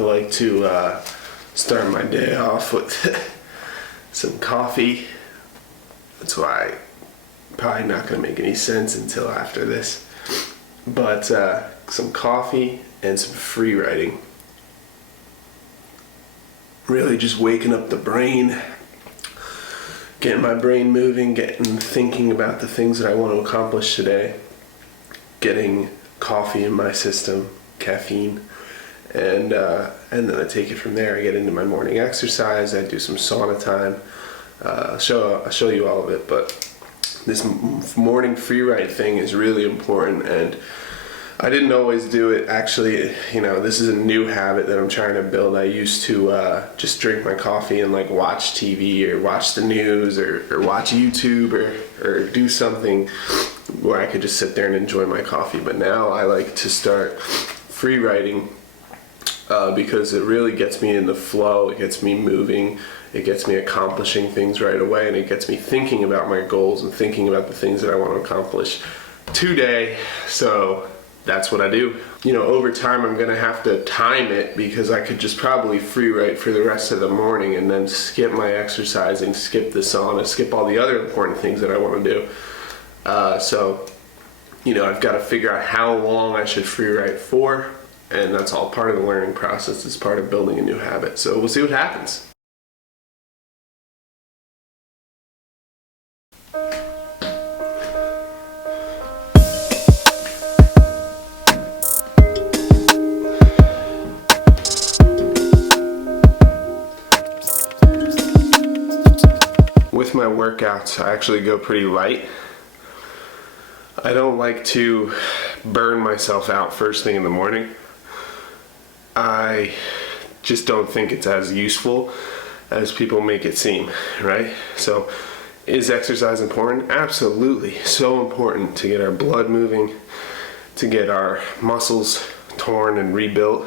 I like to start my day off with some coffee. That's why probably not going to make any sense until after this. But some coffee and some free writing. Really just waking up the brain, getting my brain moving, getting thinking about the things that I want to accomplish today, getting coffee in my system, caffeine, and then I take it from there. I get into my morning exercise. I do some sauna time. I'll show you all of it, but this morning free write thing is really important, and I didn't always do it. Actually, this is a new habit that I'm trying to build. I used to just drink my coffee and like watch TV or watch the news or watch YouTube or do something where I could just sit there and enjoy my coffee. But now I like to start free writing because it really gets me in the flow. It gets me moving. It gets me accomplishing things right away, and it gets me thinking about my goals and thinking about the things that I want to accomplish today. So that's what I do. Over time I'm gonna have to time it, because I could just probably free write for the rest of the morning and then skip my exercising, skip the sauna, skip all the other important things that I want to do. So I've got to figure out how long I should free write for, and that's all part of the learning process. It's part of building a new habit. So we'll see what happens. With my workouts, I actually go pretty light. I don't like to burn myself out first thing in the morning. I just don't think it's as useful as people make it seem, right? So, is exercise important? Absolutely. So important to get our blood moving, to get our muscles torn and rebuilt.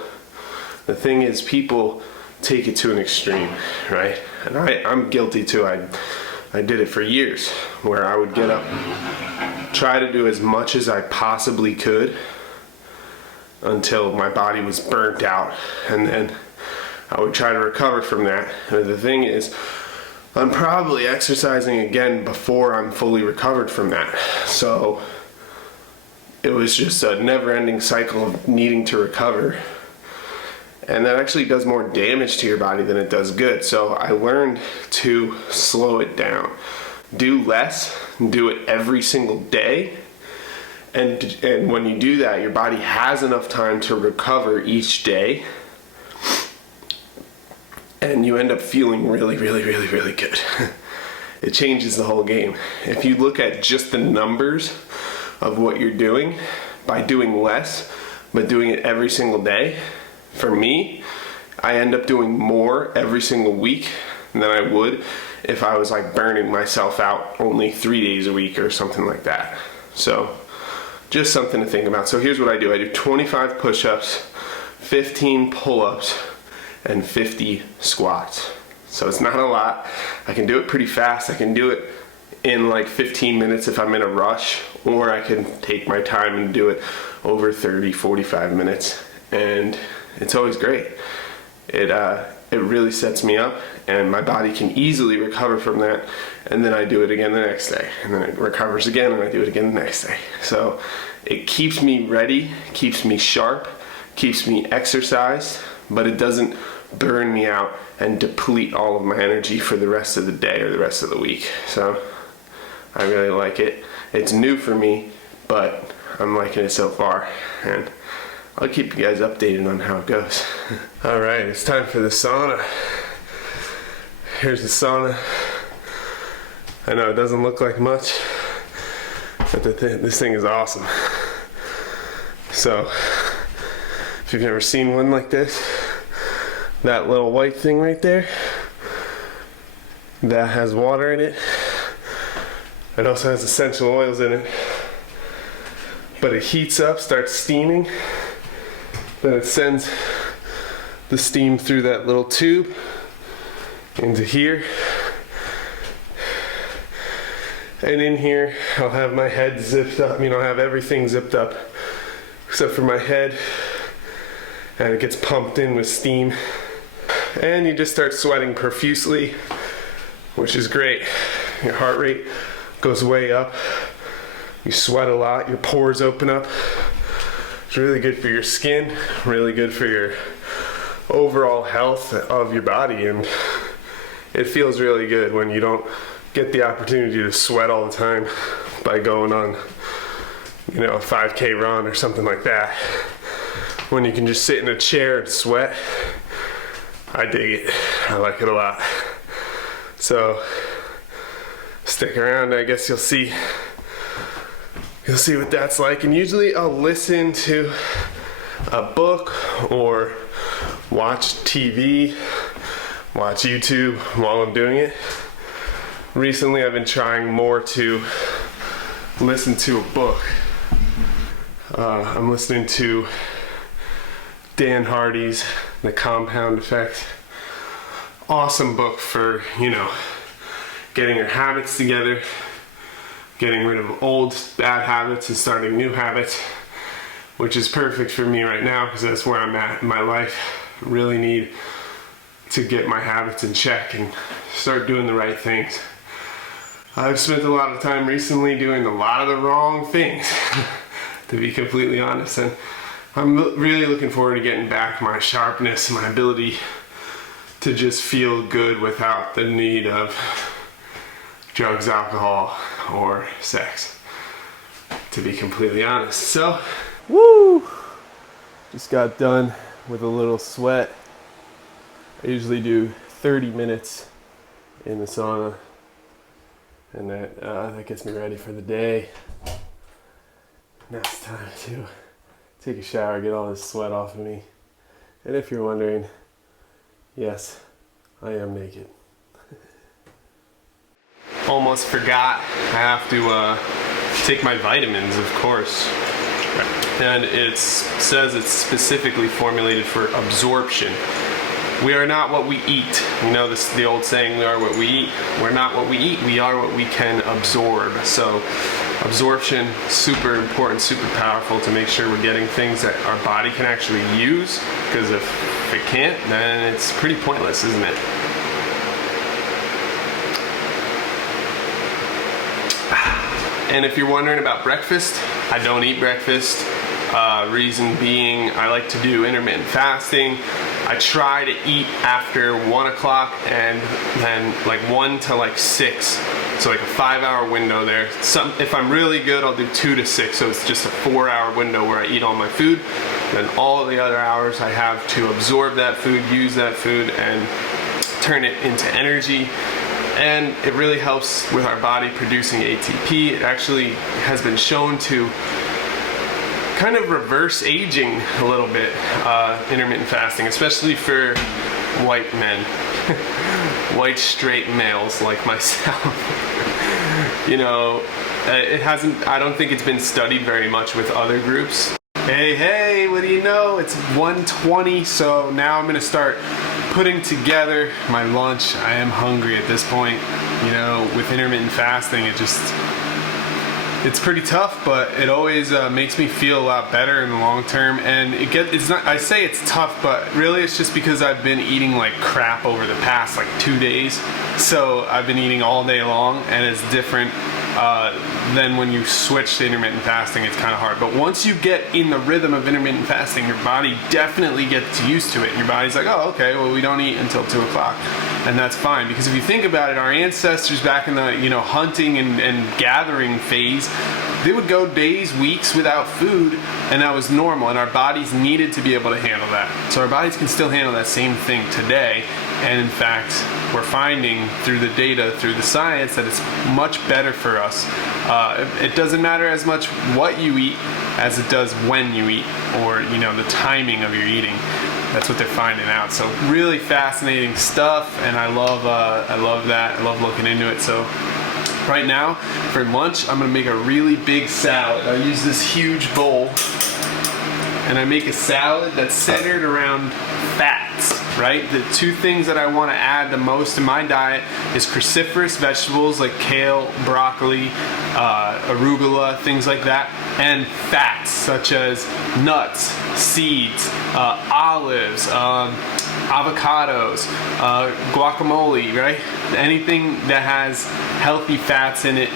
The thing is, people take it to an extreme, right? And I'm guilty too. I did it for years, where I would get up, try to do as much as I possibly could until my body was burnt out, and then I would try to recover from that. And the thing is, I'm probably exercising again before I'm fully recovered from that. So it was just a never-ending cycle of needing to recover. And that actually does more damage to your body than it does good. So I learned to slow it down. Do less, do it every single day. And when you do that, your body has enough time to recover each day. And you end up feeling really, really, really, really good. It changes the whole game. If you look at just the numbers of what you're doing, by doing less, but doing it every single day, for me, I end up doing more every single week than I would if I was like burning myself out only 3 days a week or something like that. So just something to think about. So here's what I do. I do 25 push-ups, 15 pull-ups, and 50 squats. So it's not a lot. I can do it pretty fast. I can do it in like 15 minutes if I'm in a rush, or I can take my time and do it over 30, 45 minutes. And it's always great. It really sets me up, and my body can easily recover from that, and then I do it again the next day, and then it recovers again, and I do it again the next day. So it keeps me ready, keeps me sharp, keeps me exercised, but it doesn't burn me out and deplete all of my energy for the rest of the day or the rest of the week. So I really like it. It's new for me, but I'm liking it so far, and I'll keep you guys updated on how it goes. All right, it's time for the sauna. Here's the sauna. I know it doesn't look like much, but this thing is awesome. So, if you've never seen one like this, that little white thing right there, that has water in it. It also has essential oils in it. But it heats up, starts steaming. Then it sends the steam through that little tube into here. And in here, I'll have my head zipped up. I'll have everything zipped up except for my head. and it gets pumped in with steam, and you just start sweating profusely, which is great. Your heart rate goes way up, you sweat a lot, your pores open up. It's really good for your skin, really good for your overall health of your body, and it feels really good when you don't get the opportunity to sweat all the time by going on, you know, a 5K run or something like that. When you can just sit in a chair and sweat, I dig it. I like it a lot. So stick around, I guess you'll see what that's like. And usually I'll listen to a book or watch TV, watch YouTube while I'm doing it. Recently I've been trying more to listen to a book. I'm listening to Dan Hardy's The Compound Effect. Awesome book for, you know, getting your habits together, getting rid of old bad habits and starting new habits, which is perfect for me right now because that's where I'm at in my life. I really need to get my habits in check and start doing the right things. I've spent a lot of time recently doing a lot of the wrong things, to be completely honest, and I'm really looking forward to getting back my sharpness, my ability to just feel good without the need of drugs, alcohol, or sex, to be completely honest. So, woo! Just got done with a little sweat. I usually do 30 minutes in the sauna, and that gets me ready for the day. Now it's time to take a shower, get all this sweat off of me. And if you're wondering, yes, I am naked. Almost forgot, I have to take my vitamins, of course. And it says it's specifically formulated for absorption. We are not what we eat. You know the old saying, we are what we eat. We're not what we eat, we are what we can absorb. So absorption, super important, super powerful to make sure we're getting things that our body can actually use, because if it can't, then it's pretty pointless, isn't it? And if you're wondering about breakfast, I don't eat breakfast. Reason being, I like to do intermittent fasting. I try to eat after 1 o'clock and then like 1 to like 6. So like a 5-hour window there. If I'm really good, I'll do 2 to 6. So it's just a 4-hour window where I eat all my food. Then all the other hours I have to absorb that food, use that food, and turn it into energy. And it really helps with our body producing ATP. It actually has been shown to kind of reverse aging a little bit, intermittent fasting, especially for white men, white straight males like myself. You know, I don't think it's been studied very much with other groups. Hey, what do you know? It's 1:20, so now I'm gonna start putting together my lunch. I am hungry at this point. You know, with intermittent fasting, it's pretty tough, but it always makes me feel a lot better in the long term. And it's not, I say it's tough, but really it's just because I've been eating like crap over the past like 2 days. So I've been eating all day long, and it's different than when you switch to intermittent fasting. It's kind of hard, but once you get in the rhythm of intermittent fasting, your body definitely gets used to it. And your body's like, oh, okay, well, we don't eat until 2 o'clock, and that's fine. Because if you think about it, our ancestors back in the hunting and gathering phase, they would go days, weeks without food, and that was normal, and our bodies needed to be able to handle that. So our bodies can still handle that same thing today, and in fact, we're finding through the data, through the science, that it's much better for us. It doesn't matter as much what you eat as it does when you eat, or the timing of your eating. That's what they're finding out. So really fascinating stuff, and I love that. I love looking into it. So right now, for lunch, I'm gonna make a really big salad. I use this huge bowl, and I make a salad that's centered around fats. right? The two things that I want to add the most in my diet is cruciferous vegetables like kale, broccoli, arugula, things like that, and fats such as nuts, seeds, olives, avocados, guacamole, right? Anything that has healthy fats in it,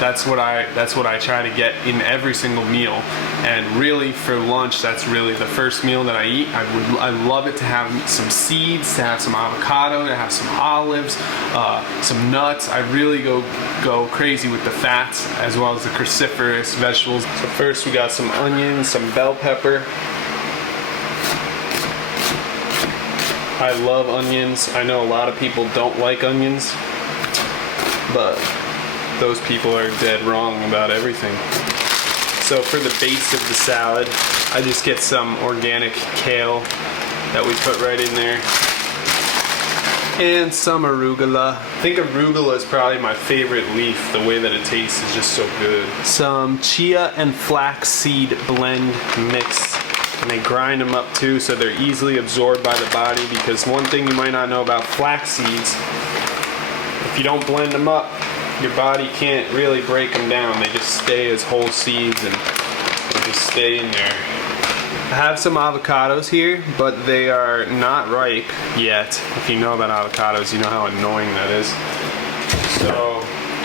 that's what I try to get in every single meal. And really for lunch, that's really the first meal that I eat. I love it to have some seeds, to have some avocado, to have some olives, some nuts. I really go crazy with the fats as well as the cruciferous vegetables. So first we got some onions, some bell pepper. I love onions. I know a lot of people don't like onions, but those people are dead wrong about everything. So for the base of the salad, I just get some organic kale that we put right in there. And some arugula. I think arugula is probably my favorite leaf. The way that it tastes is just so good. Some chia and flaxseed blend mix. And they grind them up too, so they're easily absorbed by the body, because one thing you might not know about flax seeds, if you don't blend them up, your body can't really break them down. They just stay as whole seeds and they just stay in there. I have some avocados here, but they are not ripe yet. If you know about avocados, you know how annoying that is. So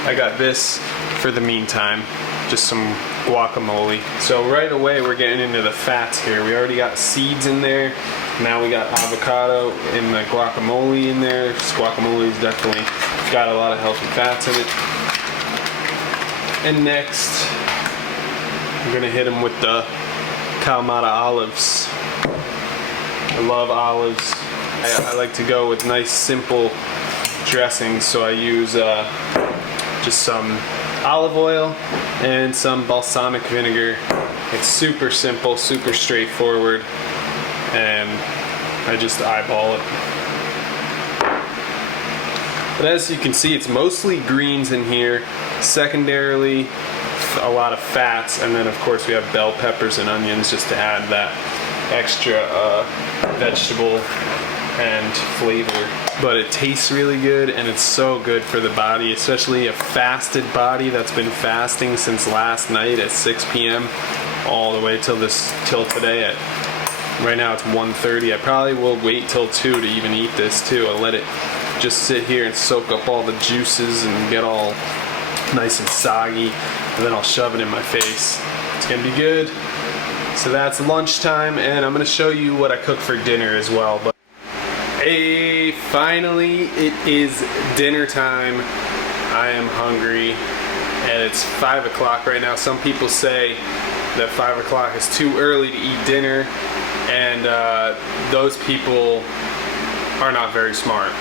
I got this for the meantime, just some guacamole. So right away we're getting into the fats here. We already got seeds in there. Now we got avocado and the guacamole in there. This guacamole is definitely got a lot of healthy fats in it. And next, I'm gonna hit them with the Kalamata olives. I love olives. I like to go with nice simple dressings, so I use just some olive oil and some balsamic vinegar. It's super simple, super straightforward, and I just eyeball it. But as you can see, it's mostly greens in here, secondarily a lot of fats, and then of course we have bell peppers and onions just to add that extra vegetable and flavor. But it tastes really good, and it's so good for the body, especially a fasted body that's been fasting since last night at 6 p.m. all the way till today right now it's 1:30. I probably will wait till 2 to even eat this too. I'll let it just sit here and soak up all the juices and get all nice and soggy, and then I'll shove it in my face. It's gonna be good. So that's lunchtime, and I'm gonna show you what I cook for dinner as well. But hey, finally it is dinner time. I am hungry, and it's 5 o'clock right now. Some people say that 5 o'clock is too early to eat dinner, and those people are not very smart.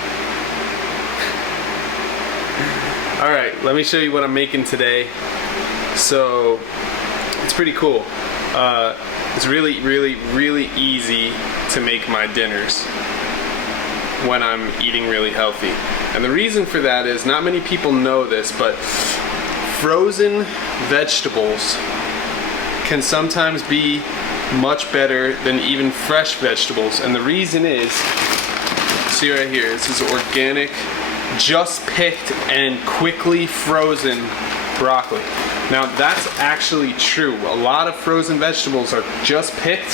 Alright, let me show you what I'm making today. So, it's pretty cool. It's really, really, really easy to make my dinners when I'm eating really healthy. And the reason for that is, not many people know this, but frozen vegetables can sometimes be much better than even fresh vegetables. And the reason is, see right here, this is organic, just picked and quickly frozen broccoli. Now that's actually true. A lot of frozen vegetables are just picked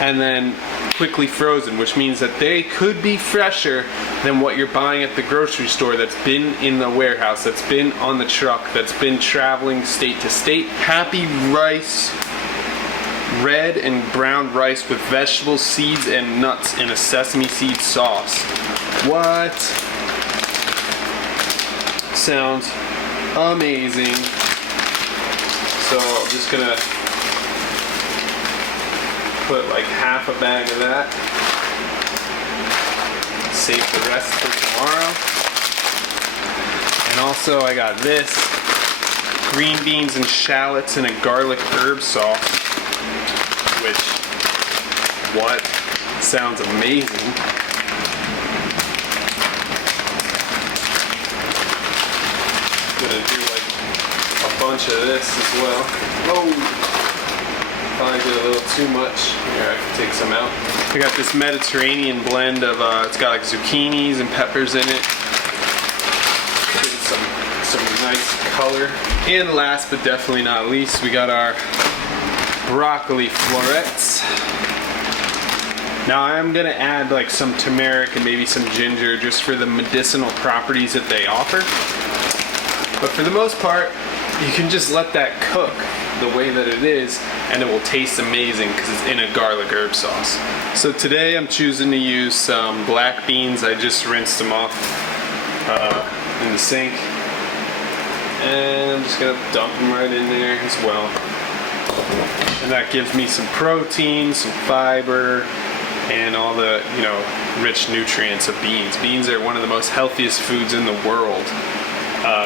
and then quickly frozen, which means that they could be fresher than what you're buying at the grocery store that's been in the warehouse, that's been on the truck, that's been traveling state to state. Happy rice, red and brown rice with vegetables, seeds, and nuts in a sesame seed sauce. What? Sounds amazing. So I'm just gonna put like half a bag of that. Save the rest for tomorrow. And also I got this, green beans and shallots in a garlic herb sauce, which, what? Sounds amazing. Gonna do like a bunch of this as well. Oh, probably did a little too much. Here, I can take some out. I got this Mediterranean blend of, it's got like zucchinis and peppers in it. Some nice color. And last but definitely not least, we got our broccoli florets. Now I'm gonna add like some turmeric and maybe some ginger just for the medicinal properties that they offer. But for the most part, you can just let that cook the way that it is and it will taste amazing because it's in a garlic herb sauce. So today I'm choosing to use some black beans. I just rinsed them off in the sink. And I'm just gonna dump them right in there as well. And that gives me some protein, some fiber, and all the, rich nutrients of beans. Beans are one of the most healthiest foods in the world.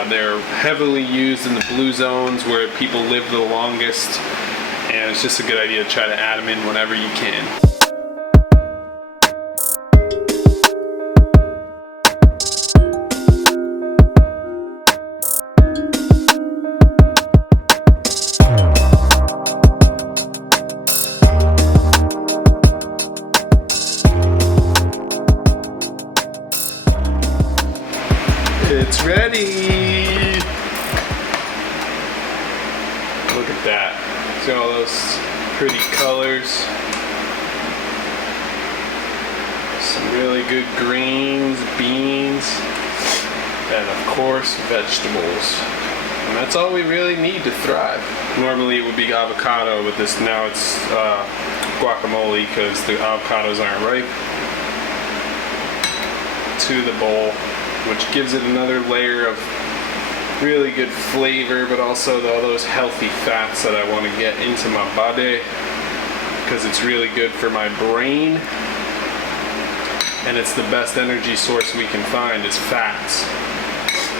They're heavily used in the blue zones where people live the longest, and it's just a good idea to try to add them in whenever you can. It's ready! Look at that. See all those pretty colors. Some really good greens, beans, and of course vegetables. And that's all we really need to thrive. Normally it would be avocado, but now it's guacamole because the avocados aren't ripe. To the bowl, which gives it another layer of really good flavor, but also all those healthy fats that I want to get into my body because it's really good for my brain, and it's the best energy source we can find is fats,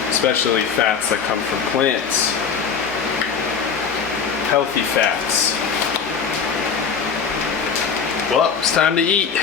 especially fats that come from plants. Healthy fats. Well, it's time to eat.